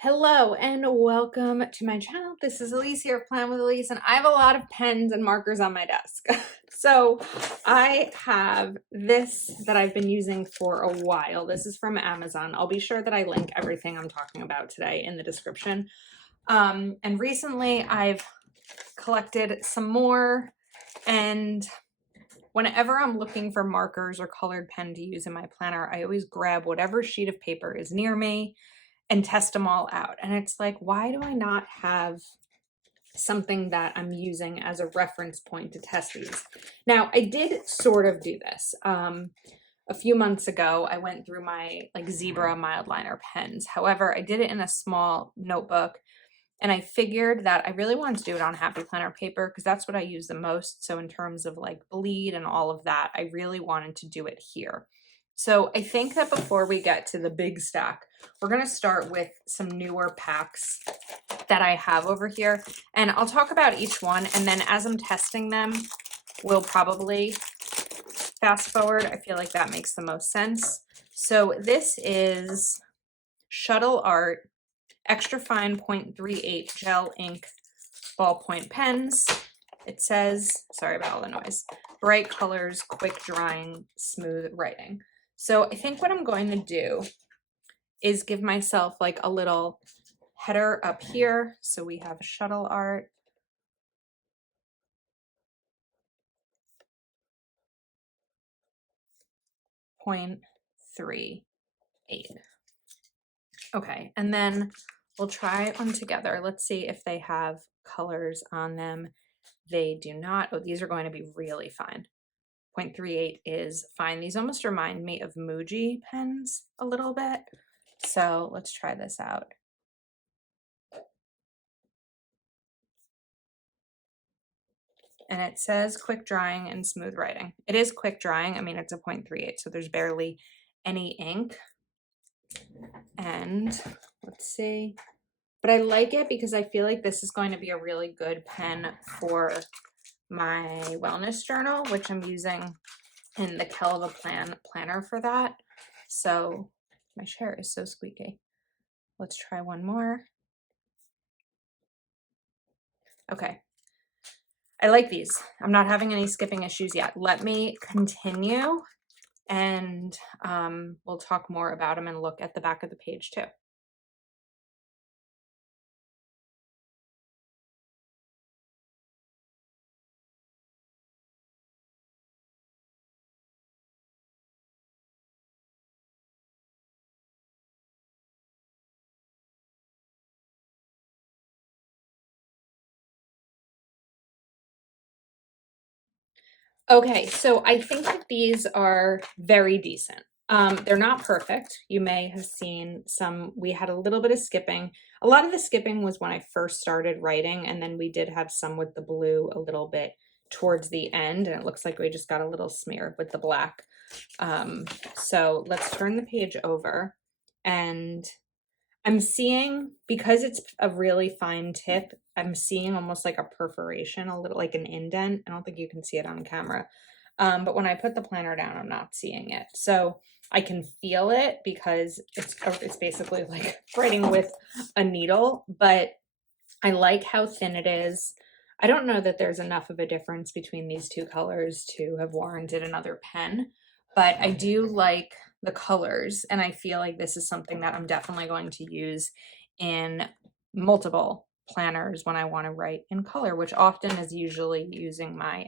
Hello and welcome to my channel. This is Elise here of Plan with Elise, and I have a lot of pens and markers on my desk. So I have this that I've been using for a while. This is from Amazon. I'll be sure that I link everything I'm talking about today in the description. And recently I've collected some more, and whenever I'm looking for markers or colored pen to use in my planner, I always grab whatever sheet of paper is near me and test them all out. And it's like, why do I not have something that I'm using as a reference point to test these? Now, I did sort of do this. A few months ago, I went through my zebra Mildliner pens. However, I did it in a small notebook, and I figured that I really wanted to do it on Happy Planner paper because that's what I use the most. So in terms of bleed and all of that, I really wanted to do it here. So I think that before we get to the big stack, we're going to start with some newer packs that I have over here. And I'll talk about each one. And then as I'm testing them, we'll probably fast forward. I feel like that makes the most sense. So this is Shuttle Art Extra Fine 0.38 Gel Ink Ballpoint Pens. It says, sorry about all the noise, bright colors, quick drying, smooth writing. So I think what I'm going to do is give myself a little header up here. So we have Shuttle Art. .38. Okay, and then we'll try them together. Let's see if they have colors on them. They do not. Oh, these are going to be really fine. 0.38 is fine. These almost remind me of Muji pens a little bit. So let's try this out. And it says quick drying and smooth writing. It is quick drying. I mean, it's a 0.38, so there's barely any ink. And let's see. But I like it because I feel like this is going to be a really good pen for my wellness journal, which I'm using in the Crayola planner for that. So my chair is so squeaky. Let's try one more. Okay. I like these. I'm not having any skipping issues yet. Let me continue, and we'll talk more about them and look at the back of the page too. Okay, so I think that these are very decent. They're not perfect. You may have seen some, we had a little bit of skipping. A lot of the skipping was when I first started writing, and then we did have some with the blue a little bit towards the end, and it looks like we just got a little smear with the black. So let's turn the page over, and I'm seeing, because it's a really fine tip, I'm seeing almost like a perforation, a little like an indent. I don't think you can see it on camera. But when I put the planner down, I'm not seeing it. So I can feel it because it's basically like writing with a needle, but I like how thin it is. I don't know that there's enough of a difference between these two colors to have warranted another pen, but I do like the colors, and I feel like this is something that I'm definitely going to use in multiple planners when I want to write in color, which often is usually using my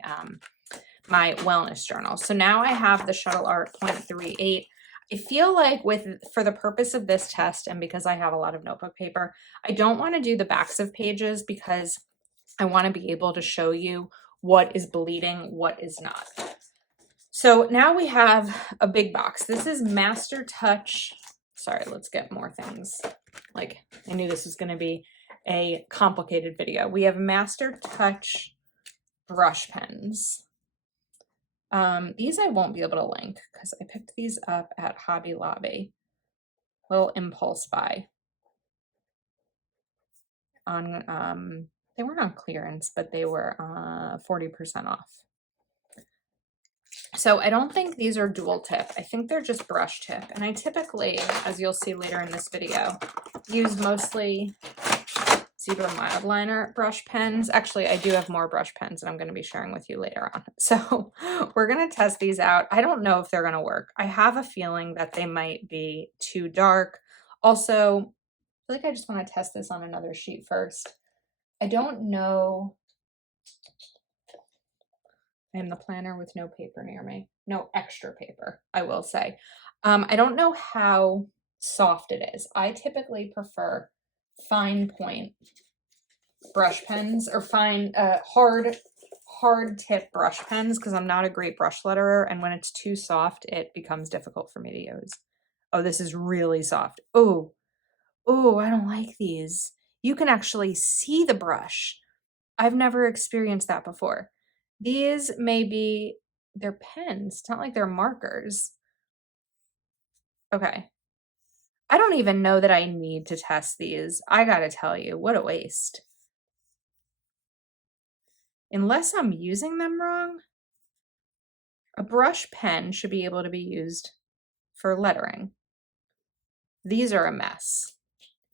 my wellness journal. So now I have the Shuttle Art 0.38. I feel like for the purpose of this test, and because I have a lot of notebook paper, I don't want to do the backs of pages because I want to be able to show you what is bleeding, what is not. So now we have a big box. This is Master Touch. Sorry, let's get more things. I knew this was going to be a complicated video. We have Master Touch brush pens. These I won't be able to link because I picked these up at Hobby Lobby. Little impulse buy. On they weren't on clearance, but they were 40% off. So I don't think these are dual tip. I think they're just brush tip. And I typically, as you'll see later in this video, use mostly Zebra Mildliner brush pens. Actually, I do have more brush pens that I'm going to be sharing with you later on. So we're going to test these out. I don't know if they're going to work. I have a feeling that they might be too dark. Also, I feel like I just want to test this on another sheet first. I don't know. I am the planner with no paper near me. No extra paper, I will say. I don't know how soft it is. I typically prefer fine point brush pens or fine hard tip brush pens because I'm not a great brush letterer, and when it's too soft it becomes difficult for me to use. Oh, this is really soft. Oh, I don't like these. You can actually see the brush. I've never experienced that before. These may be, they're pens. It's not like they're markers. Okay. I don't even know that I need to test these. I gotta tell you, what a waste. Unless I'm using them wrong, a brush pen should be able to be used for lettering. These are a mess.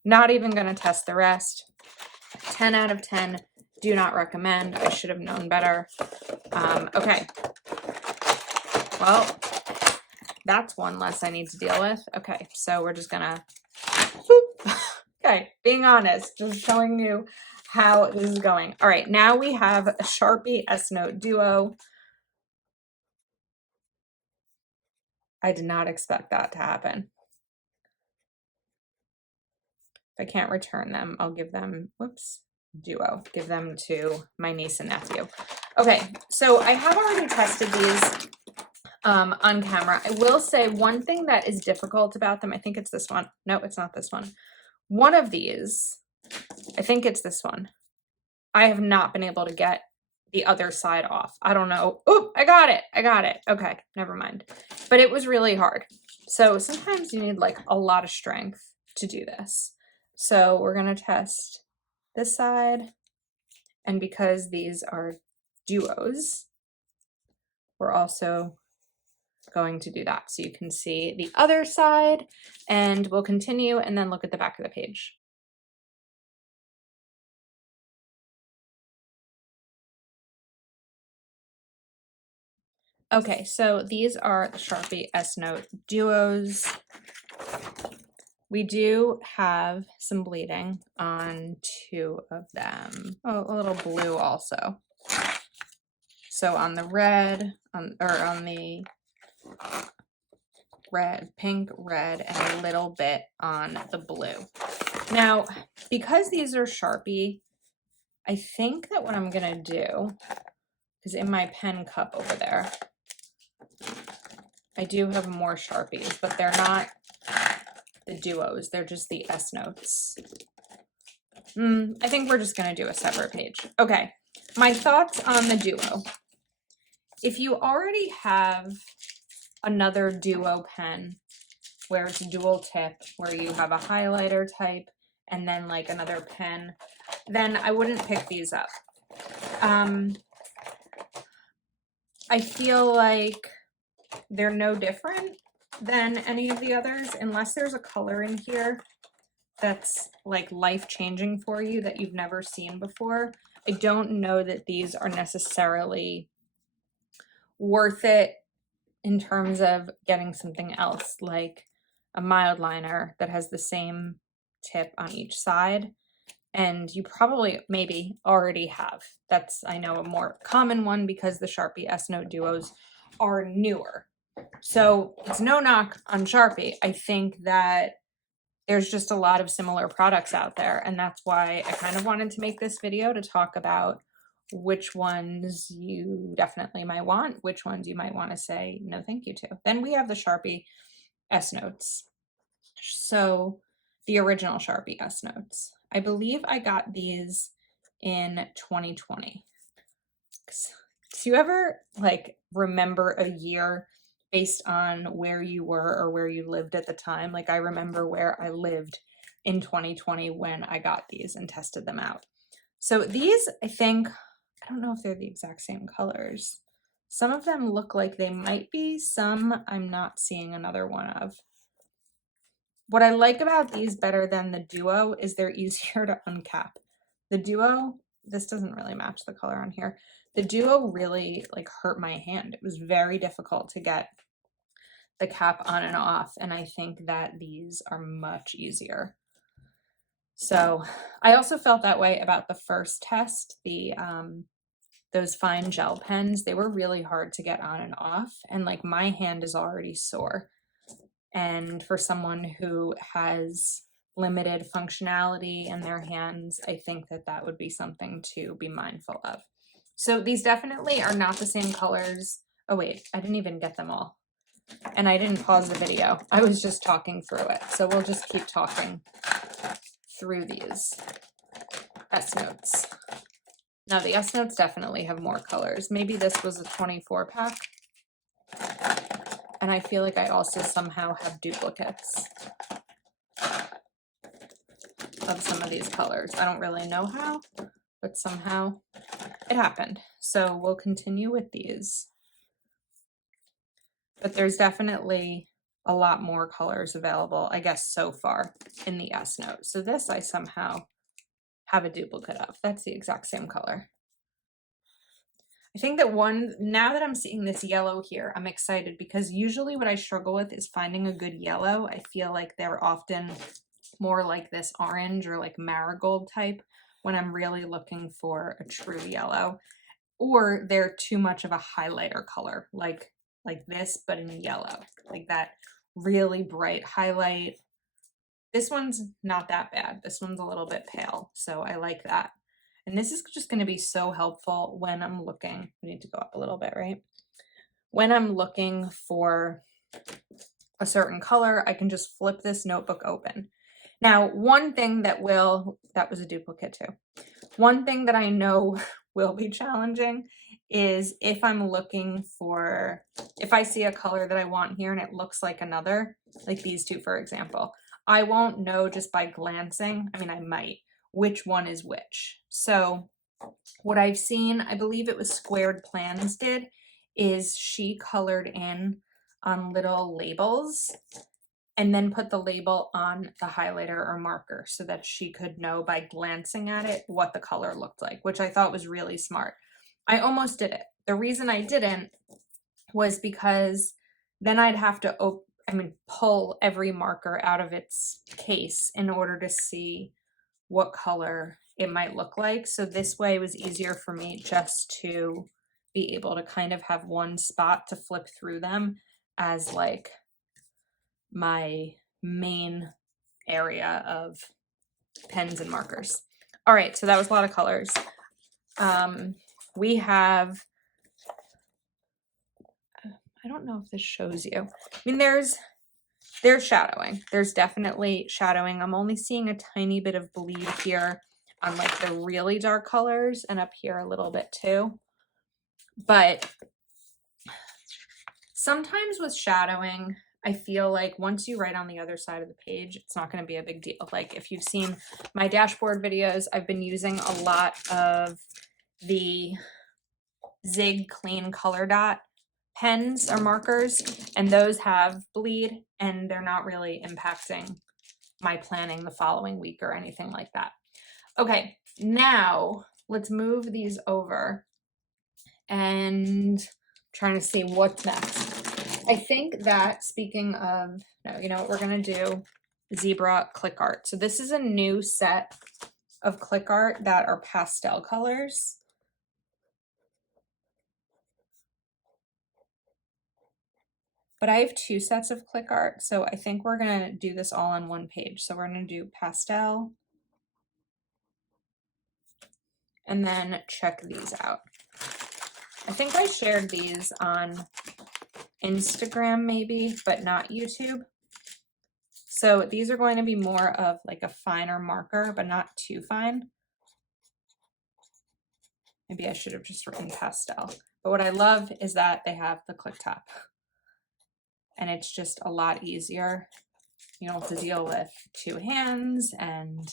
Not even gonna test the rest. 10 out of 10, do not recommend. I should have known better. Okay. Well, that's one less I need to deal with. Okay, so we're just gonna, okay, being honest, just showing you how this is going. All right, now we have a Sharpie S Note Duo. I did not expect that to happen. If I can't return them, I'll give them, whoops, Duo, give them to my niece and nephew. Okay, so I have already tested these on camera. I will say one thing that is difficult about them, I think it's this one. No, it's not this one. One of these, I think it's this one. I have not been able to get the other side off. I don't know. Oh, I got it. I got it. Okay, never mind. But it was really hard. So sometimes you need like a lot of strength to do this. So we're going to test this side. And because these are duos, we're also going to do that. So you can see the other side, and we'll continue and then look at the back of the page. Okay, so these are the Sharpie S Note Duos. We do have some bleeding on two of them. Oh, a little blue also. So on the red, on the red, pink, red, and a little bit on the blue. Now, because these are Sharpie, I think that what I'm gonna do is in my pen cup over there, I do have more Sharpies, but they're not the duos, they're just the S Notes. I think we're just gonna do a separate page. Okay, my thoughts on the duo. If you already have another duo pen where it's dual tip, where you have a highlighter type and then like another pen, then I wouldn't pick these up. I feel like they're no different than any of the others unless there's a color in here that's like life-changing for you that you've never seen before. I don't know that these are necessarily worth it in terms of getting something else like a Mildliner that has the same tip on each side. And you probably maybe already have. That's, I know, a more common one because the Sharpie S Note Duos are newer. So it's no knock on Sharpie. I think that there's just a lot of similar products out there. And that's why I kind of wanted to make this video to talk about which ones you definitely might want, which ones you might want to say no thank you to. Then we have the Sharpie S Notes. So the original Sharpie S Notes. I believe I got these in 2020. Do you ever like remember a year based on where you were or where you lived at the time? Like I remember where I lived in 2020 when I got these and tested them out. So these, I think, I don't know if they're the exact same colors. Some of them look like they might be, some I'm not seeing another one of. What I like about these better than the Duo is they're easier to uncap. The Duo, this doesn't really match the color on here. The Duo really like hurt my hand. It was very difficult to get the cap on and off, and I think that these are much easier. So I also felt that way about the first test, the those fine gel pens. They were really hard to get on and off, and like my hand is already sore. And for someone who has limited functionality in their hands, I think that that would be something to be mindful of. So these definitely are not the same colors. Oh wait, I didn't even get them all. And I didn't pause the video. I was just talking through it. So we'll just keep talking through these S Notes. Now the S Notes definitely have more colors. Maybe this was a 24 pack. And I feel like I also somehow have duplicates of some of these colors. I don't really know how, but somehow it happened. So we'll continue with these. But there's definitely a lot more colors available, I guess, so far in the S Note. So this I somehow have a duplicate of. That's the exact same color. I think that now that I'm seeing this yellow here, I'm excited because usually what I struggle with is finding a good yellow. I feel like they're often more like this orange or like marigold type when I'm really looking for a true yellow, or they're too much of a highlighter color, like this, but in yellow, like that really bright highlight. This one's not that bad. This one's a little bit pale, so I like that. And this is just going to be so helpful when I'm looking. We need to go up a little bit, right? When I'm looking for a certain color, I can just flip this notebook open. Now, one thing that was a duplicate too. One thing that I know will be challenging is if I'm looking for, if I see a color that I want here and it looks like another, like these two, for example, I won't know just by glancing. I mean, I might, which one is which. So what I've seen, I believe it was Squared Plans did, is she colored in on little labels and then put the label on the highlighter or marker so that she could know by glancing at it what the color looked like, which I thought was really smart. I almost did it. The reason I didn't was because then I'd have to pull every marker out of its case in order to see what color it might look like. So this way it was easier for me just to be able to kind of have one spot to flip through them as like my main area of pens and markers. All right, so that was a lot of colors. We have, I don't know if this shows you. I mean, there's shadowing. There's definitely shadowing. I'm only seeing a tiny bit of bleed here on like the really dark colors and up here a little bit too. But sometimes with shadowing, I feel like once you write on the other side of the page, it's not going to be a big deal. Like if you've seen my dashboard videos, I've been using a lot of the Zig Clean Color Dot pens or markers, and those have bleed and they're not really impacting my planning the following week or anything like that. Okay, now let's move these over and trying to see what's next. I think that speaking of, no, you know what, we're going to do Zebra click art. So this is a new set of click art that are pastel colors. But I have two sets of click art, so I think we're going to do this all on one page. So we're going to do pastel and then check these out. I think I shared these on Instagram maybe, but not YouTube. So these are going to be more of like a finer marker, but not too fine. Maybe I should have just written pastel. But what I love is that they have the click top. And it's just a lot easier. You don't have to deal with two hands and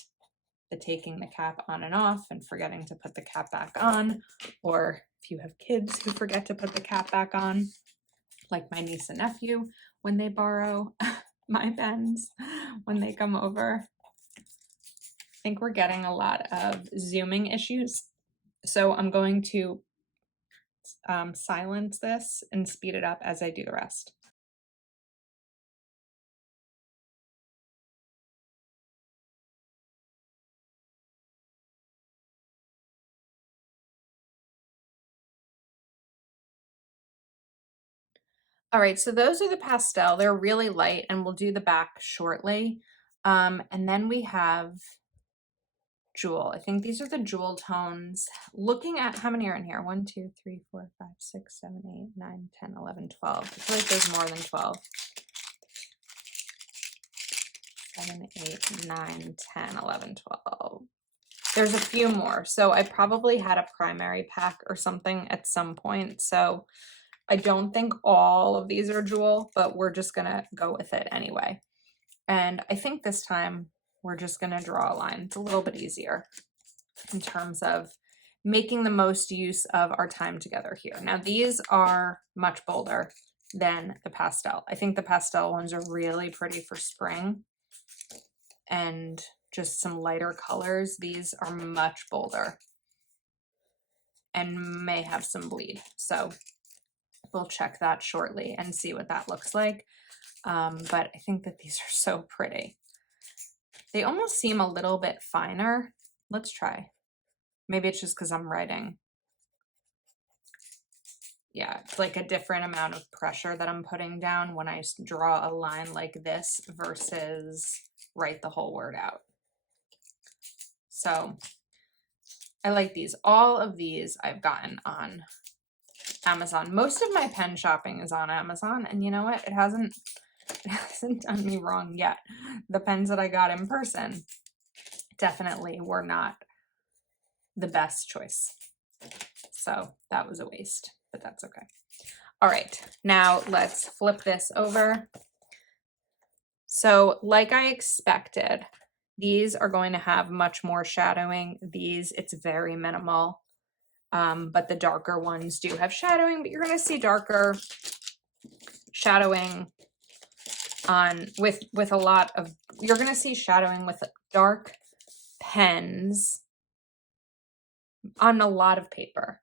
the taking the cap on and off and forgetting to put the cap back on. Or if you have kids who forget to put the cap back on, like my niece and nephew when they borrow my pens, when they come over. I think we're getting a lot of zooming issues. So I'm going to silence this and speed it up as I do the rest. All right, so those are the pastel. They're really light, and we'll do the back shortly. And then we have Jewel. I think these are the Jewel tones. Looking at how many are in here? 1, 2, 3, 4, 5, 6, 7, 8, 9, 10, 11, 12. I feel like there's more than 12. 7, 8, 9, 10, 11, 12. There's a few more. So I probably had a primary pack or something at some point. So I don't think all of these are Jewel, but we're just gonna go with it anyway. And I think this time we're just gonna draw a line. It's a little bit easier in terms of making the most use of our time together here. Now these are much bolder than the pastel. I think the pastel ones are really pretty for spring and just some lighter colors. These are much bolder and may have some bleed. So we'll check that shortly and see what that looks like. But I think that these are so pretty. They almost seem a little bit finer. Let's try. Maybe it's just because I'm writing. Yeah, it's like a different amount of pressure that I'm putting down when I draw a line like this versus write the whole word out. So I like these. All of these I've gotten on Amazon. Most of my pen shopping is on Amazon, and you know what? It hasn't done me wrong yet. The pens that I got in person definitely were not the best choice. So that was a waste, but that's okay. All right, now let's flip this over. So like I expected, these are going to have much more shadowing. These, it's very minimal, but the darker ones do have shadowing, but you're going to see darker shadowing on with a lot of, you're going to see shadowing with dark pens on a lot of paper.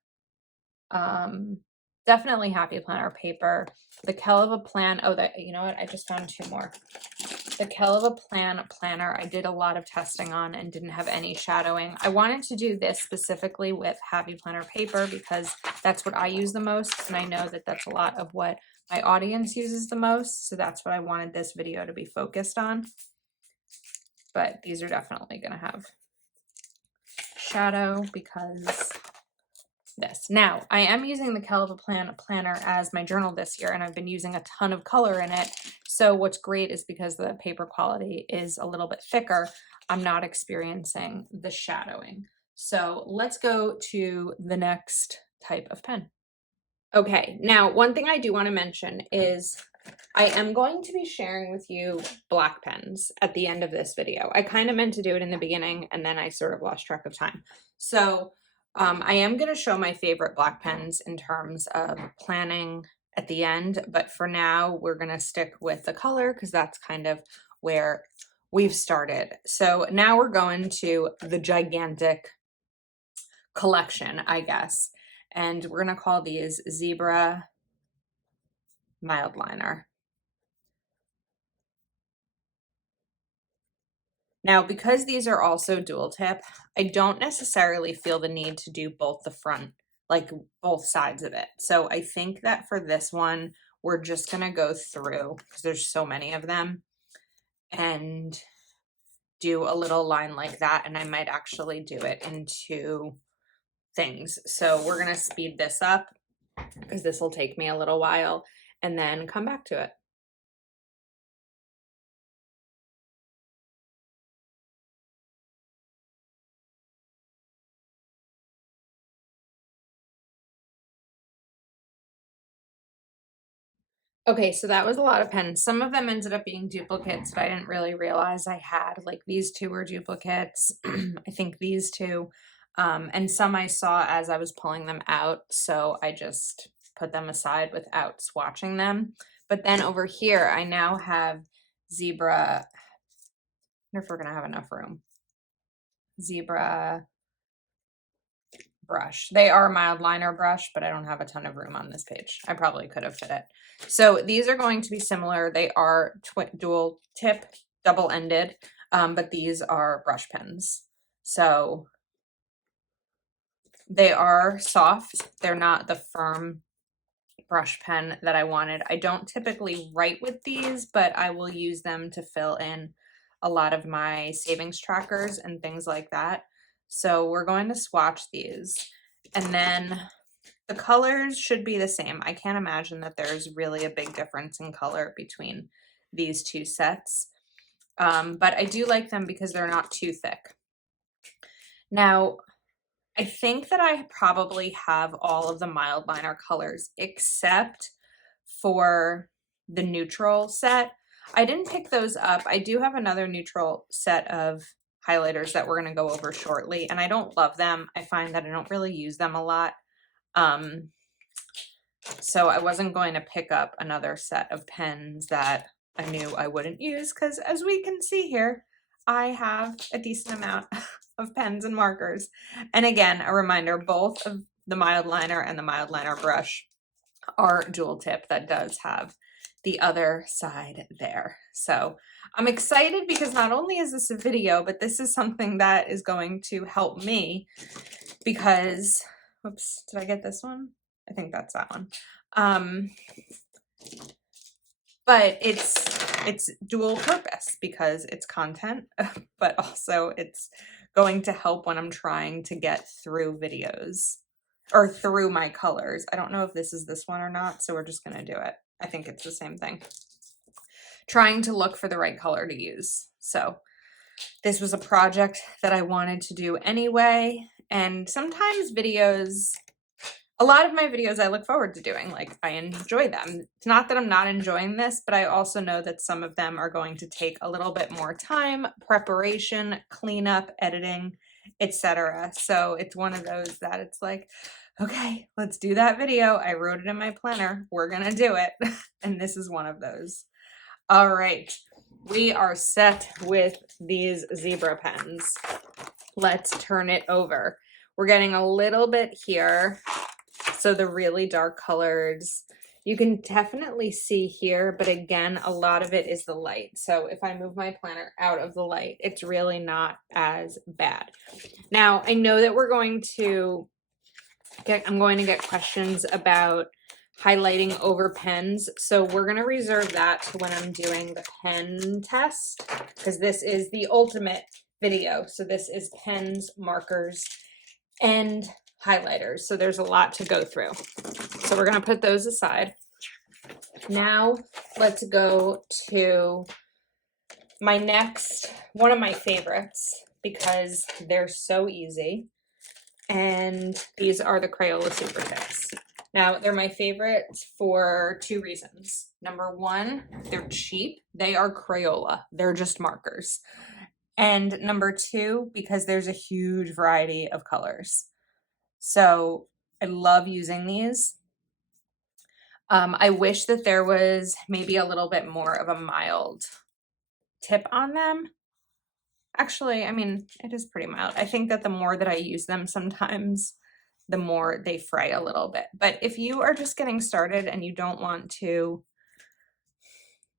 Definitely Happy Planner paper. The Crayola Plan, oh, that, you know what, I just found two more. The Crayola planner I did a lot of testing on and didn't have any shadowing. I wanted to do this specifically with Happy Planner paper because that's what I use the most, and I know that that's a lot of what my audience uses the most, so that's what I wanted this video to be focused on. But these are definitely going to have shadow because this. Now, I am using the Crayola planner as my journal this year, and I've been using a ton of color in it. So what's great is because the paper quality is a little bit thicker, I'm not experiencing the shadowing. So let's go to the next type of pen. Okay, now one thing I do want to mention is I am going to be sharing with you black pens at the end of this video. I kind of meant to do it in the beginning and then I sort of lost track of time. So I am going to show my favorite black pens in terms of planning at the end, but for now we're going to stick with the color because that's kind of where we've started. So now we're going to the gigantic collection, I guess, and we're going to call these Zebra Mildliner. Now, because these are also dual tip, I don't necessarily feel the need to do both the front, like both sides of it. So I think that for this one, we're just going to go through, because there's so many of them, and do a little line like that. And I might actually do it in two things. So we're going to speed this up because this will take me a little while and then come back to it. Okay, so that was a lot of pens. Some of them ended up being duplicates that I didn't really realize I had. Like these two were duplicates. I think these two. And some I saw as I was pulling them out. So I just put them aside without swatching them. But then over here, I now have Zebra wonder if we're gonna have enough room. Zebra brush. They are a mild liner brush, but I don't have a ton of room on this page. I probably could have fit it. So these are going to be similar. They are dual tip, double-ended, but these are brush pens. So they are soft. They're not the firm brush pen that I wanted. I don't typically write with these, but I will use them to fill in a lot of my savings trackers and things like that. So we're going to swatch these, and then the colors should be the same. I can't imagine that there's really a big difference in color between these two sets, but I do like them because they're not too thick. Now, I think that I probably have all of the mild liner colors except for the neutral set. I didn't pick those up. I do have another neutral set of highlighters that we're going to go over shortly, and I don't love them. I find that I don't really use them a lot. So I wasn't going to pick up another set of pens that I knew I wouldn't use, because as we can see here, I have a decent amount of pens and markers. And again, a reminder, both of the mild liner and the mild liner brush are dual tip. That does have the other side there. So I'm excited because not only is this a video, but this is something that is going to help me because, whoops, did I get this one? I think that's that one. But it's dual purpose because it's content, but also it's going to help when I'm trying to get through videos or through my colors. I don't know if this is this one or not, so we're just going to do it. I think it's the same thing. Trying to look for the right color to use. So this was a project that I wanted to do anyway, and sometimes videos, a lot of my videos I look forward to doing, like I enjoy them. It's not that I'm not enjoying this, but I also know that some of them are going to take a little bit more time, preparation, cleanup, editing, etc. So it's one of those that it's like, okay, let's do that video. I wrote it in my planner. We're gonna do it. And this is one of those. All right, we are set with these zebra pens. Let's turn it over. We're getting a little bit here. So the really dark colors, you can definitely see here, but again, a lot of it is the light. So if I move my planner out of the light, it's really not as bad. Now, I know that I'm going to get questions about highlighting over pens. So we're going to reserve that to when I'm doing the pen test, because this is the ultimate video. So this is pens, markers, and highlighters. So there's a lot to go through. So we're going to put those aside. Now let's go to my next, one of my favorites, because they're so easy. And these are the Crayola Super Tips. Now, they're my favorite for two reasons. Number one, they're cheap. They are Crayola. They're just markers. And number two, because there's a huge variety of colors. So I love using these. I wish that there was maybe a little bit more of a mild tip on them. Actually, I mean, it is pretty mild. I think that the more that I use them sometimes, the more they fray a little bit. But if you are just getting started and you don't want to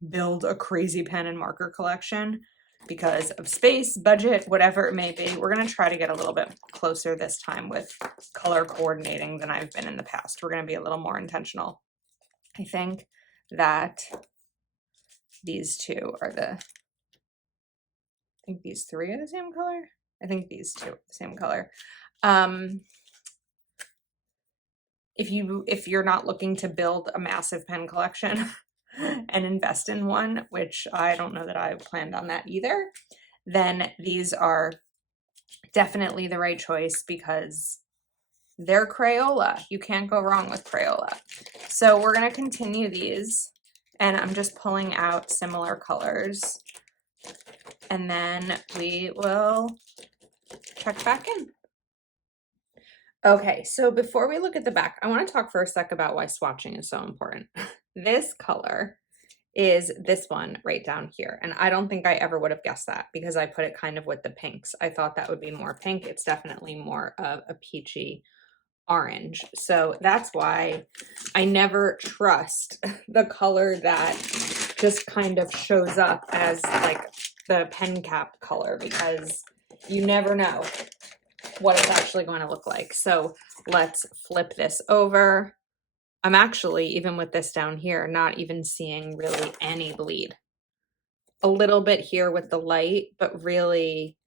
build a crazy pen and marker collection because of space, budget, whatever it may be, we're going to try to get a little bit closer this time with color coordinating than I've been in the past. We're going to be a little more intentional. I think that these two are I think these three are the same color. I think these two are the same color. If you're not looking to build a massive pen collection and invest in one, which I don't know that I planned on that either, then these are definitely the right choice because they're Crayola. You can't go wrong with Crayola. So we're going to continue these, and I'm just pulling out similar colors, and then we will check back in. Okay, so before we look at the back, I want to talk for a sec about why swatching is so important. This color is this one right down here. And I don't think I ever would have guessed that because I put it kind of with the pinks. I thought that would be more pink. It's definitely more of a peachy orange. So that's why I never trust the color that just kind of shows up as like the pen cap color, because you never know what it's actually going to look like. So let's flip this over. I'm actually, even with this down here, not even seeing really any bleed. A little bit here with the light, but really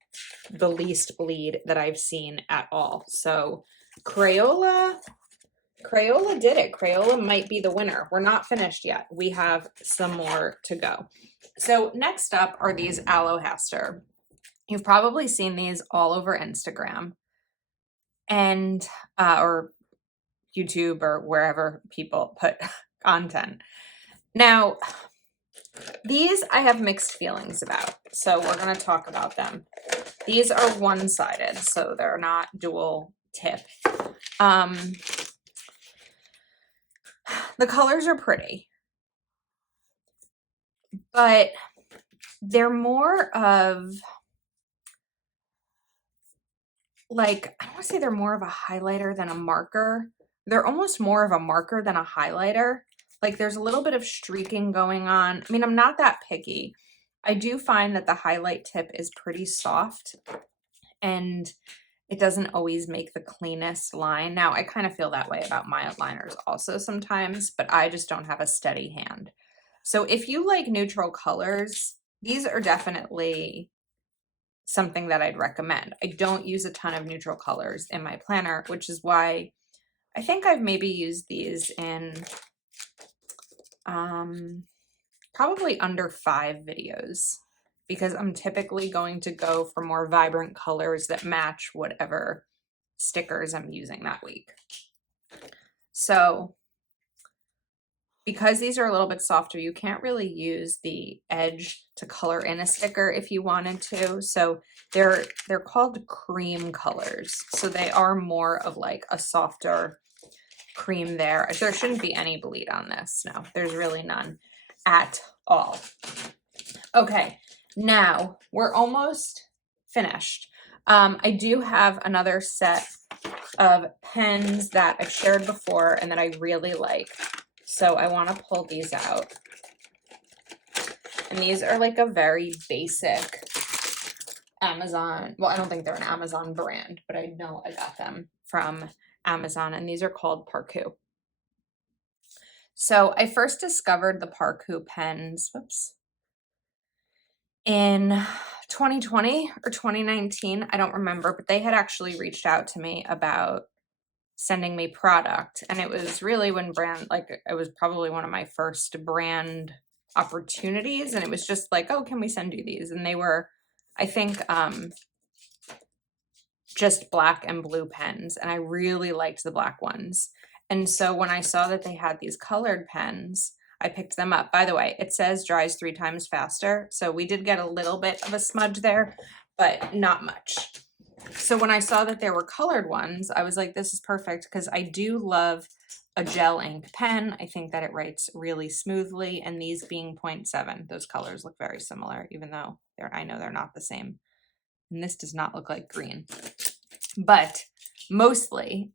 the least bleed that I've seen at all. So Crayola did it. Crayola might be the winner. We're not finished yet. We have some more to go. So next up are these Allo Hester. You've probably seen these all over Instagram and or YouTube or wherever people put content. Now, these I have mixed feelings about, so we're going to talk about them. These are one-sided, so they're not dual tip. The colors are pretty, but they're more of like, I don't want to say they're more of a highlighter than a marker. They're almost more of a marker than a highlighter. Like there's a little bit of streaking going on. I mean, I'm not that picky. I do find that the highlight tip is pretty soft and it doesn't always make the cleanest line. Now, I kind of feel that way about Mildliners also sometimes, but I just don't have a steady hand. So if you like neutral colors, these are definitely something that I'd recommend. I don't use a ton of neutral colors in my planner, which is why I think I've maybe used these in probably under 5 videos, because I'm typically going to go for more vibrant colors that match whatever stickers I'm using that week. So because these are a little bit softer, you can't really use the edge to color in a sticker if you wanted to. So they're called cream colors. So they are more of like a softer cream there. There shouldn't be any bleed on this. No, there's really none at all. Okay, now we're almost finished. I do have another set of pens that I've shared before and that I really like. So I want to pull these out. And these are like a very basic Amazon. Well, I don't think they're an Amazon brand, but I know I got them from Amazon, and these are called Parkoo. So I first discovered the Parkoo pens, in 2020 or 2019. I don't remember, but they had actually reached out to me about sending me product. And it was really when it was probably one of my first brand opportunities. And it was just like, oh, can we send you these? And they were, I think, just black and blue pens. And I really liked the black ones. And so when I saw that they had these colored pens, I picked them up. By the way, it says dries 3 times faster. So we did get a little bit of a smudge there, but not much. So when I saw that there were colored ones, I was like, this is perfect, because I do love a gel ink pen. I think that it writes really smoothly, and these being 0.7, those colors look very similar, even though I know they're not the same. And this does not look like green. But mostly,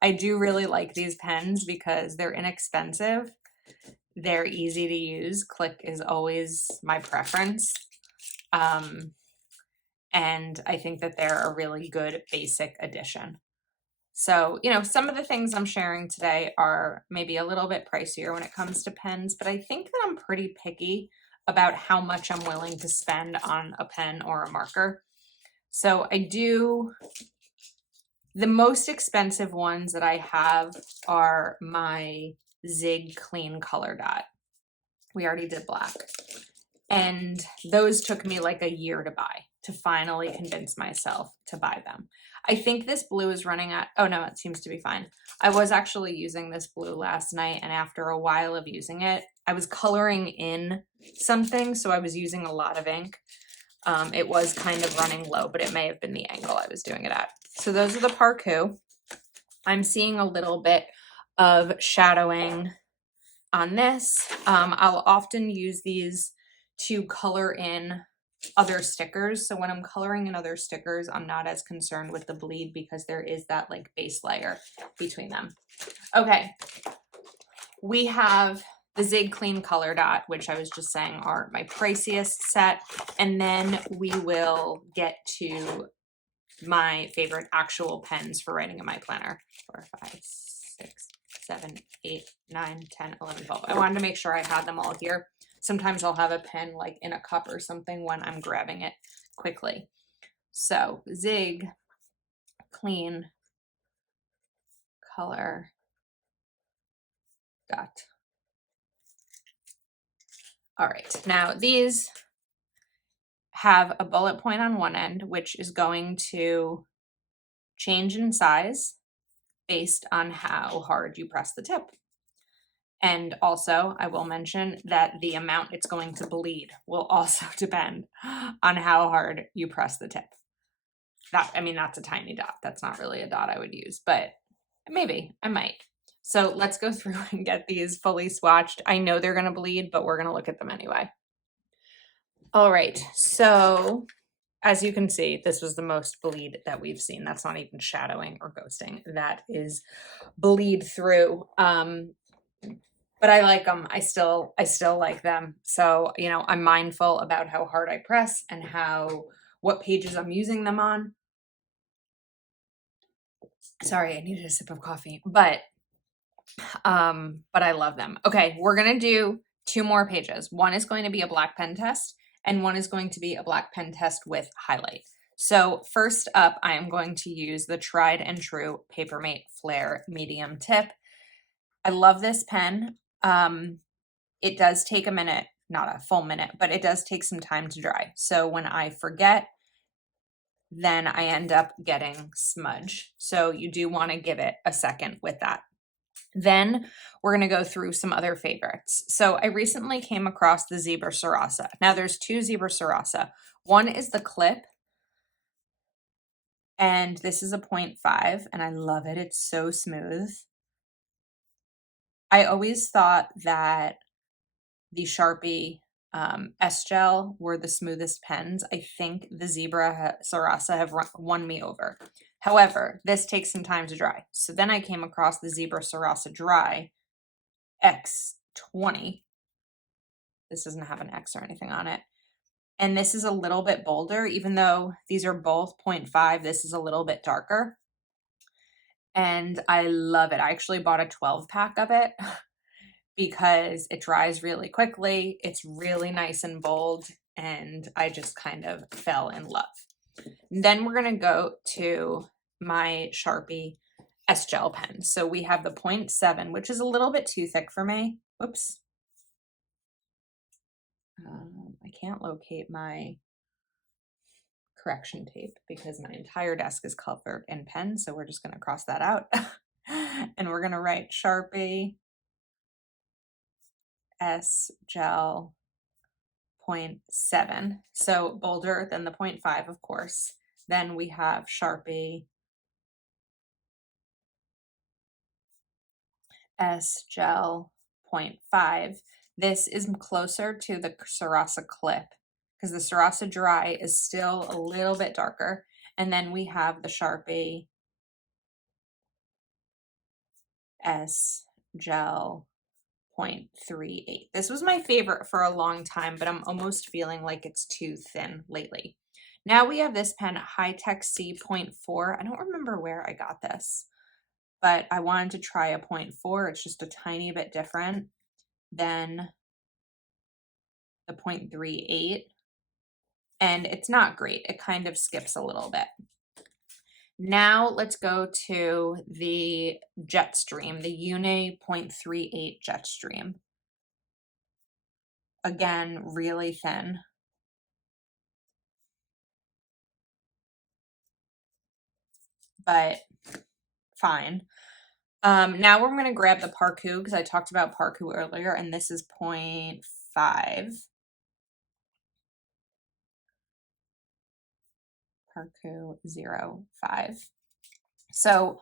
I do really like these pens because they're inexpensive. They're easy to use. Click is always my preference. And I think that they're a really good basic addition. So, you know, some of the things I'm sharing today are maybe a little bit pricier when it comes to pens, but I think that I'm pretty picky about how much I'm willing to spend on a pen or a marker. So the most expensive ones that I have are my Zig Clean Color Dot. We already did black. And those took me like a year to buy, to finally convince myself to buy them. I think this blue is running out. Oh no, it seems to be fine. I was actually using this blue last night, and after a while of using it, I was coloring in something, so I was using a lot of ink. It was kind of running low, but it may have been the angle I was doing it at. So those are the Parkoo. I'm seeing a little bit of shadowing on this. I'll often use these to color in other stickers. So when I'm coloring in other stickers, I'm not as concerned with the bleed because there is that like base layer between them. Okay, we have the Zig Clean Color Dot, which I was just saying are my priciest set. And then we will get to my favorite actual pens for writing in my planner. 4, 5, 6, 7, 8, 9, 10, 11, 12. I wanted to make sure I had them all here. Sometimes I'll have a pen like in a cup or something when I'm grabbing it quickly. So Zig Clean Color Dot. All right, now these have a bullet point on one end, which is going to change in size based on how hard you press the tip. And also, I will mention that the amount it's going to bleed will also depend on how hard you press the tip. I mean, that's a tiny dot. That's not really a dot I would use, but maybe I might. So let's go through and get these fully swatched. I know they're going to bleed, but we're going to look at them anyway. All right, so as you can see, this was the most bleed that we've seen. That's not even shadowing or ghosting. That is bleed through. But I like them. I still like them. So, you know, I'm mindful about how hard I press and what pages I'm using them on. Sorry, I needed a sip of coffee, but I love them. Okay, we're gonna do 2 more pages. One is going to be a black pen test, and one is going to be a black pen test with highlight. So first up, I am going to use the tried and true Papermate Flare medium tip. I love this pen. It does take a minute, not a full minute, but it does take some time to dry. So when I forget, then I end up getting smudge. So you do want to give it a second with that. Then we're going to go through some other favorites. So I recently came across the Zebra Sarasa. Now there's 2 Zebra Sarasa. One is the clip, and this is a 0.5, and I love it. It's so smooth. I always thought that the Sharpie S Gel were the smoothest pens. I think the Zebra Sarasa have won me over. However, this takes some time to dry. So then I came across the Zebra Sarasa Dry X20. This doesn't have an X or anything on it. And this is a little bit bolder, even though these are both 0.5, this is a little bit darker. And I love it. I actually bought a 12 pack of it because it dries really quickly. It's really nice and bold, and I just kind of fell in love. And then we're going to go to my Sharpie S Gel pen. So we have the 0.7, which is a little bit too thick for me. Oops. I can't locate my correction tape because my entire desk is covered in pens, so we're just going to cross that out. And we're going to write Sharpie S Gel 0.7, so bolder than the 0.5, of course. Then we have Sharpie S Gel 0.5. This is closer to the Sarasa Clip because the Sarasa Dry is still a little bit darker. And then we have the Sharpie S Gel 0.38. This was my favorite for a long time, but I'm almost feeling like it's too thin lately. Now we have this pen, High Tech C 0.4. I don't remember where I got this, but I wanted to try a 0.4. It's just a tiny bit different than the 0.38. And it's not great. It kind of skips a little bit. Now let's go to the Jetstream, the Uni 0.38 Jetstream. Again, really thin. But fine. Now we're going to grab the Parkoo because I talked about Parkoo earlier, and this is 0.5. Parkoo 0.5. So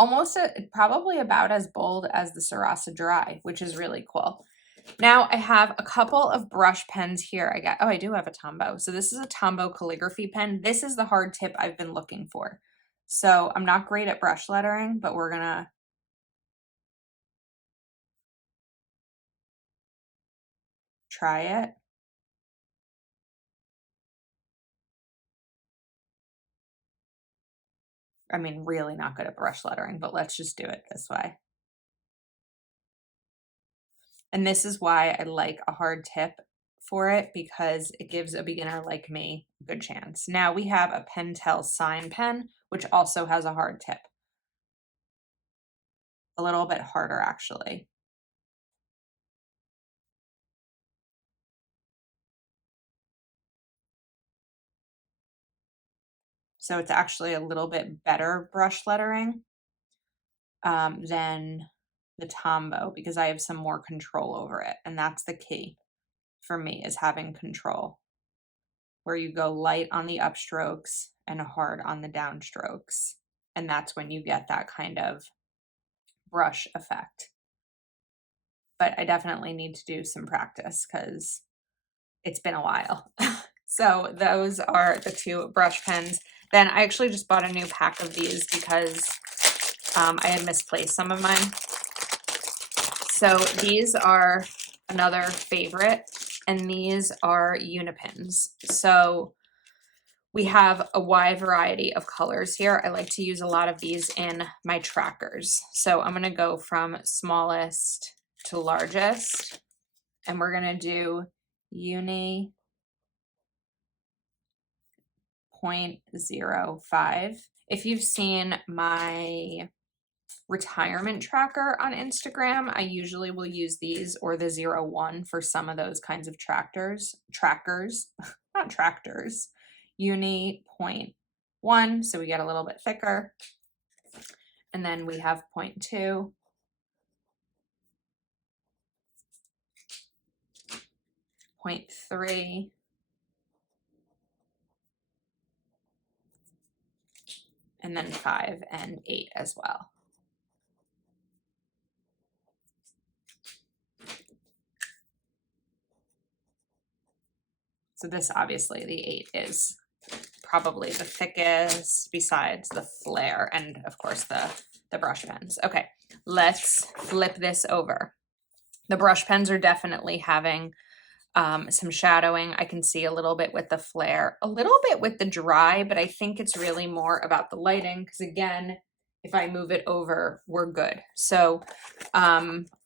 almost probably about as bold as the Sarasa Dry, which is really cool. Now I have a couple of brush pens here. I do have a Tombow. So this is a Tombow calligraphy pen. This is the hard tip I've been looking for. So I'm not great at brush lettering, but we're gonna try it. I mean, really not good at brush lettering, but let's just do it this way. And this is why I like a hard tip for it, because it gives a beginner like me a good chance. Now we have a Pentel sign pen, which also has a hard tip. A little bit harder, actually. So it's actually a little bit better brush lettering than the Tombow, because I have some more control over it. And that's the key for me, is having control, where you go light on the upstrokes and hard on the downstrokes. And that's when you get that kind of brush effect. But I definitely need to do some practice because it's been a while. So those are the two brush pens. Then I actually just bought a new pack of these because I had misplaced some of mine. So these are another favorite, and these are Unipins. So we have a wide variety of colors here. I like to use a lot of these in my trackers. So I'm gonna go from smallest to largest, and we're gonna do Uni 0.05. If you've seen my retirement tracker on Instagram, I usually will use these or the 01 for some of those kinds of trackers, not tractors. Uni 0.1, so we get a little bit thicker. And then we have 0.2, 0.3, and then 5 and 8 as well. So this, obviously, the 8 is probably the thickest besides the flare and, of course, the brush pens. Okay, let's flip this over. The brush pens are definitely having some shadowing. I can see a little bit with the flare, a little bit with the dry, but I think it's really more about the lighting, because again, if I move it over, we're good. So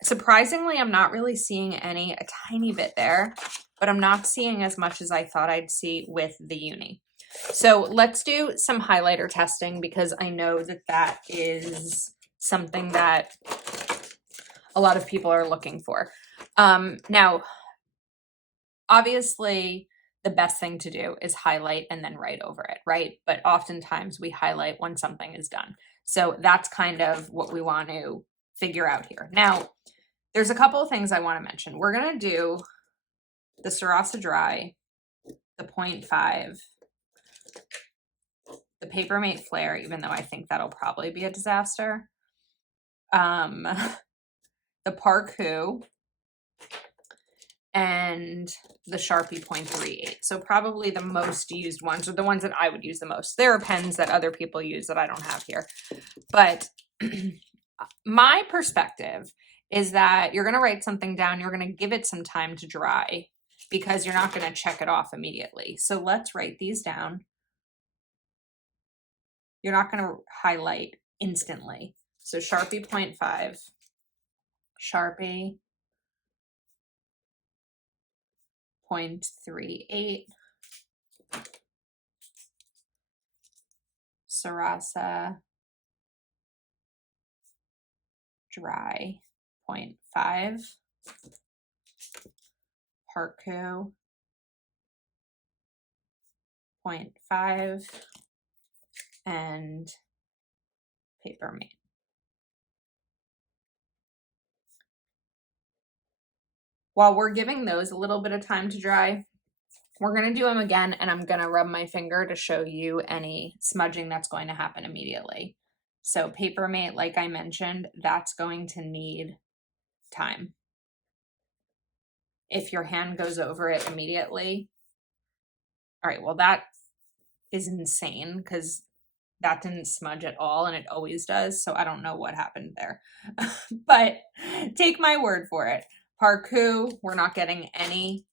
surprisingly, I'm not really seeing a tiny bit there, but I'm not seeing as much as I thought I'd see with the Uni. So let's do some highlighter testing, because I know that that is something that a lot of people are looking for. Now, obviously, the best thing to do is highlight and then write over it, right? But oftentimes we highlight when something is done. So that's kind of what we want to figure out here. Now, there's a couple of things I want to mention. We're going to do the Sarasa Dry, the 0.5, the Papermate Flare, even though I think that'll probably be a disaster, the Parkoo, and the Sharpie 0.38. So probably the most used ones, or the ones that I would use the most. There are pens that other people use that I don't have here. But my perspective is that you're going to write something down, you're going to give it some time to dry, because you're not going to check it off immediately. So let's write these down. You're not going to highlight instantly. So Sharpie 0.5, Sharpie 0.38, Sarasa Dry 0.5, Parkoo 0.5, and Papermate. While we're giving those a little bit of time to dry, we're going to do them again, and I'm going to rub my finger to show you any smudging that's going to happen immediately. So Papermate, like I mentioned, that's going to need time. If your hand goes over it immediately, all right, well, that is insane because that didn't smudge at all and it always does. So I don't know what happened there, but take my word for it. Parkoo, we're not getting any.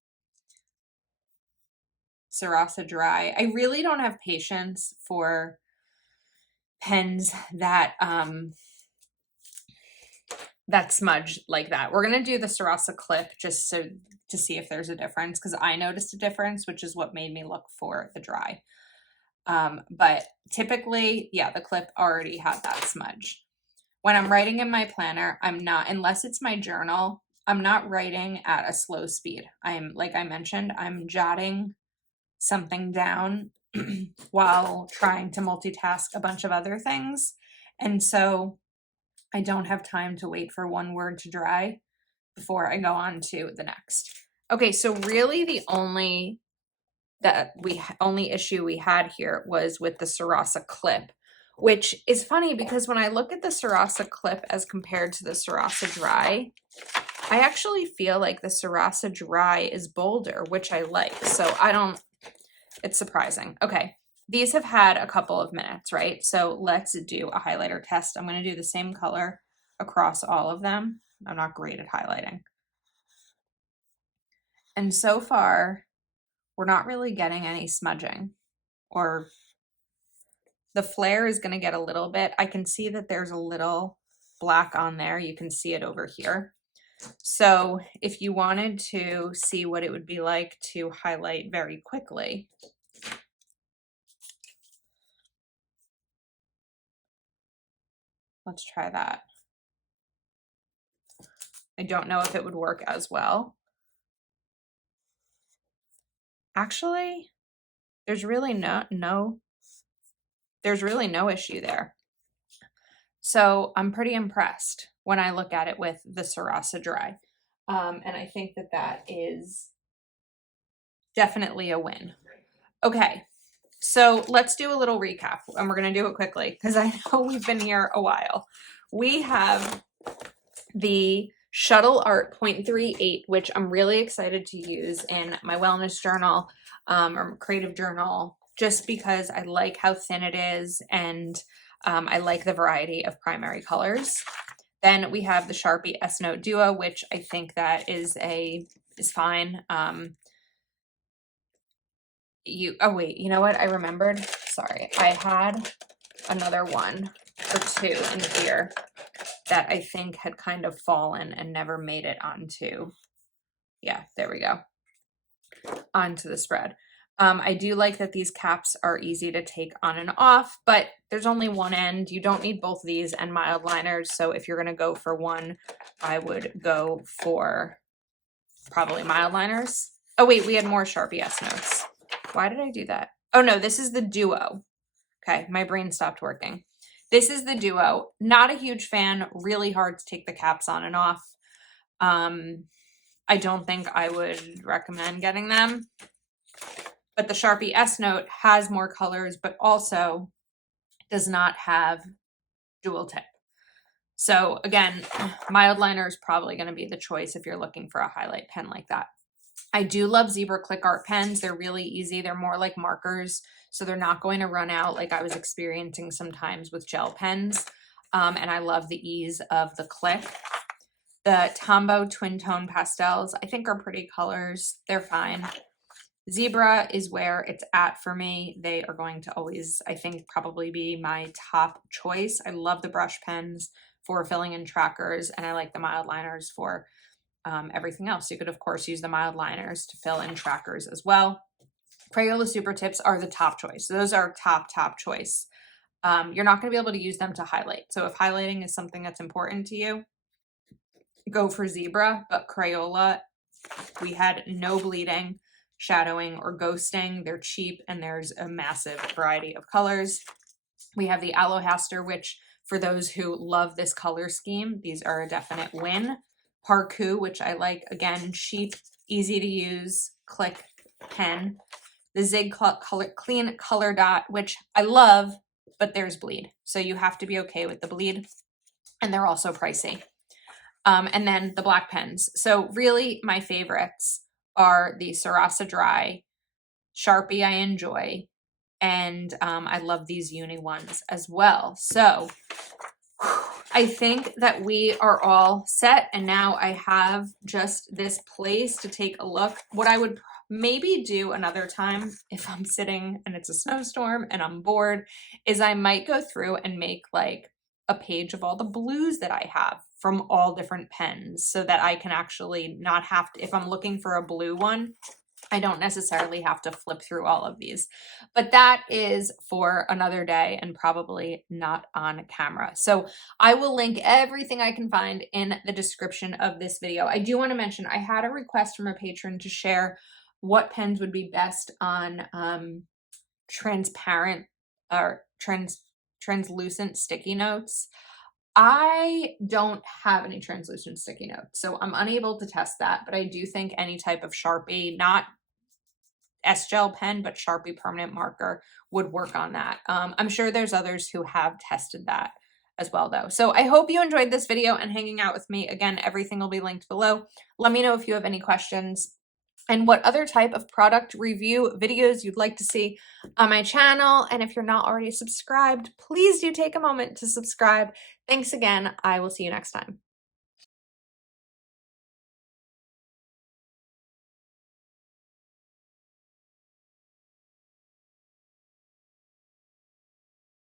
Sarasa Dry. I really don't have patience for pens that that smudge like that. We're gonna do the Sarasa Clip just so to see if there's a difference, because I noticed a difference, which is what made me look for the dry. But typically, yeah, the clip already had that smudge. When I'm writing in my planner, I'm not, unless it's my journal, I'm not writing at a slow speed. I'm, like I mentioned, I'm jotting something down while trying to multitask a bunch of other things. And so I don't have time to wait for one word to dry before I go on to the next. Okay, so really the only issue we had here was with the Sarasa Clip, which is funny because when I look at the Sarasa Clip as compared to the Sarasa Dry, I actually feel like the Sarasa Dry is bolder, which I like. So it's surprising. Okay, these have had a couple of minutes, right? So let's do a highlighter test. I'm going to do the same color across all of them. I'm not great at highlighting. And so far, we're not really getting any smudging, or the flare is going to get a little bit. I can see that there's a little black on there. You can see it over here. So if you wanted to see what it would be like to highlight very quickly, let's try that. I don't know if it would work as well. Actually, there's really no issue there. So I'm pretty impressed when I look at it with the Sarasa Dry. And I think that that is definitely a win. Okay, so let's do a little recap, and we're going to do it quickly because I know we've been here a while. We have the Shuttle Art 0.38, which I'm really excited to use in my wellness journal or creative journal, just because I like how thin it is and I like the variety of primary colors. Then we have the Sharpie S Note Duo, which I think that is fine. Oh wait, you know what? I remembered. Sorry, I had another one or two in here that I think had kind of fallen and never made it onto. Yeah, there we go. Onto the spread. I do like that these caps are easy to take on and off, but there's only one end. You don't need both these and Mildliners. So if you're going to go for one, I would go for probably Mildliners. Oh wait, we had more Sharpie S Notes. Why did I do that? Oh no, this is the Duo. Okay, my brain stopped working. This is the Duo. Not a huge fan. Really hard to take the caps on and off. I don't think I would recommend getting them. But the Sharpie S Note has more colors, but also does not have dual tip. So again, Mildliner is probably going to be the choice if you're looking for a highlight pen like that. I do love Zebra Click Art pens. They're really easy. They're more like markers, so they're not going to run out like I was experiencing sometimes with gel pens. And I love the ease of the click. The Tombow Twin Tone Pastels, I think, are pretty colors. They're fine. Zebra is where it's at for me. They are going to always, I think, probably be my top choice. I love the brush pens for filling in trackers, and I like the Mildliners for everything else. You could, of course, use the Mildliners to fill in trackers as well. Crayola Super Tips are the top choice. Those are top choice. You're not going to be able to use them to highlight. So if highlighting is something that's important to you, go for Zebra, but Crayola, we had no bleeding, shadowing, or ghosting. They're cheap, and there's a massive variety of colors. We have the Allo Hester, which for those who love this color scheme, these are a definite win. Parkoo, which I like, again, cheap, easy to use, click pen. The Zig Clean Color Dot, which I love, but there's bleed. So you have to be okay with the bleed, and they're also pricey. And then the black pens. So really my favorites are the Sarasa Dry, Sharpie I enjoy, and I love these uni ones as well. So I think that we are all set, and now I have just this place to take a look. What I would maybe do another time if I'm sitting and it's a snowstorm and I'm bored is I might go through and make like a page of all the blues that I have from all different pens so that I can actually not have to, if I'm looking for a blue one, I don't necessarily have to flip through all of these, but that is for another day and probably not on camera. So I will link everything I can find in the description of this video. I do want to mention I had a request from a patron to share what pens would be best on transparent or translucent sticky notes. I don't have any translucent sticky notes, so I'm unable to test that, but I do think any type of Sharpie, not S-gel pen, but Sharpie permanent marker would work on that. I'm sure there's others who have tested that as well though. So I hope you enjoyed this video and hanging out with me. Again, everything will be linked below. Let me know if you have any questions and what other type of product review videos you'd like to see on my channel. And if you're not already subscribed, please do take a moment to subscribe. Thanks again. I will see you next time.